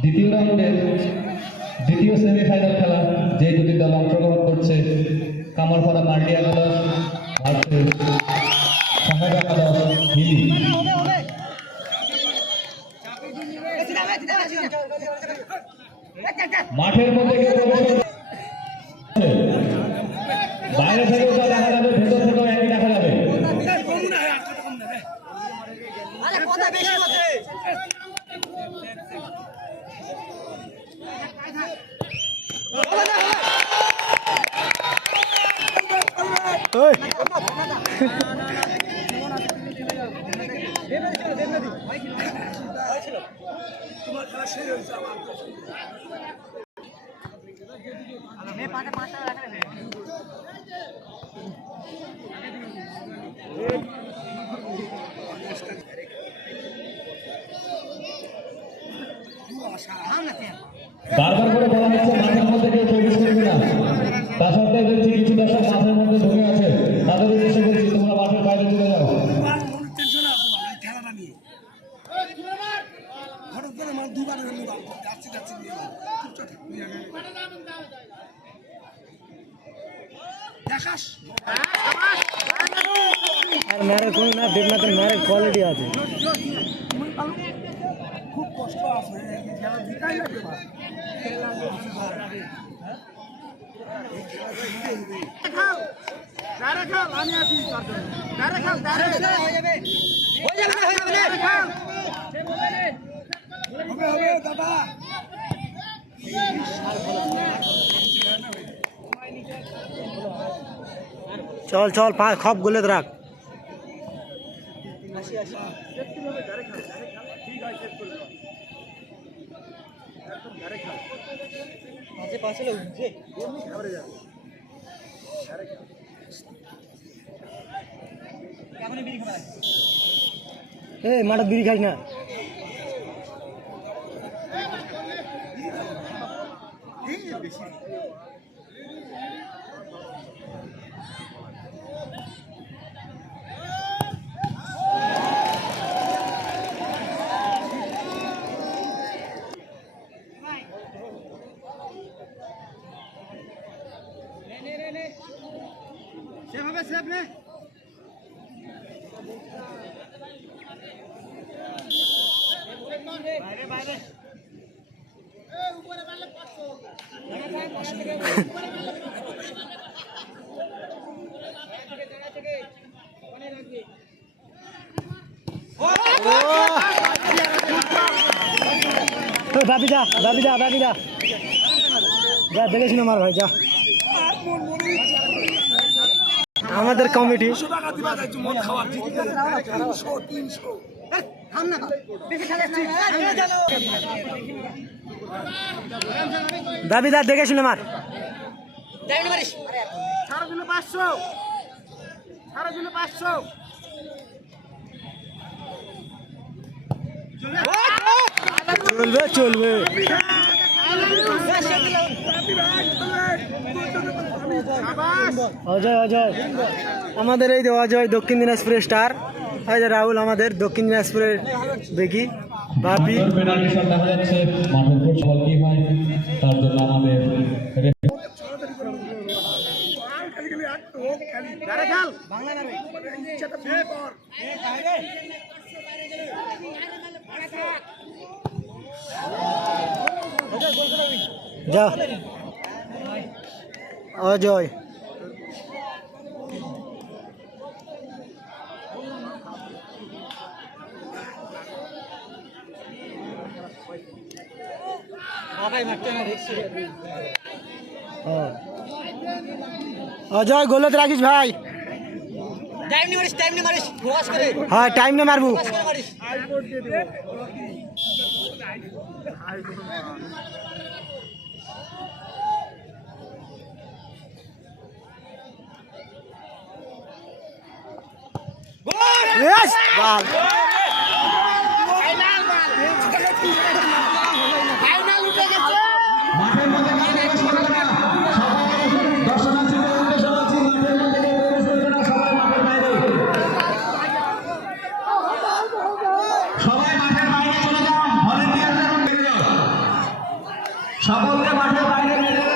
দ্বিতীয় রাউন্ডের দ্বিতীয় সেমিফাইনাল খেলা যে দুটি দল অংশগ্রহণ করছে কামারপাড়া মাল্টি একাদশ ভার্সেস সাহেব একাদশ হিলি। মাঠের মধ্যে বাইরে থেকেও তা দেখা যাবে, ভেতর থেকেও একই দেখা যাবে। বারবার করে বলা হচ্ছে মাঠের মধ্যে কেউ প্রবেশ করবে না, তা সত্ত্বেও দেখছি কিছু দর্শক মাঠের মধ্যে ঢুকে আছে, তাদের উদ্দেশ্যে বলছি তোমরা মাঠের বাইরে চলে যাও। মেরে কোন না দেবনাথের মেরে কোয়ালিটি আছে, খুব কষ্ট আছে জিতাই লাগবে আমি আছি দাদা। চল চল খপ গুলে রাখ। মাঠে বিড়ি খাস না। সেভাবে সেভ নে। বাইরে বাইরে উপরে মারলে 500 বাবি যা বাবি যা বাবি যা যা দেখেছি না মার ভাই যা। আমাদের কমিটি দাবি দা দেখে শুনে মার। সারা দিনে 500 সারা দিনে 500 চলবে চলবে। অজয় অজয় আমাদের এই অজয় দক্ষিণ দিনাজপুরের স্টার, এই যে রাহুল আমাদের দক্ষিণ দিনাজপুরের বেগি বাপি। পেনাল্টি শট দেখা যাচ্ছে, মাঠের উপর সফল কি হয় তার জন্য আমাদের যা অজয় অজয় গোলতে রাখিস ভাই। হ্যাঁ টাইম নে মারবু। Yes! Wow! সবাই মাঠের বাইরে চলে যাও, ভলেন্টিয়াররা বেরিয়ে যাও, সকলকে মাঠের বাইরে বেরিয়ে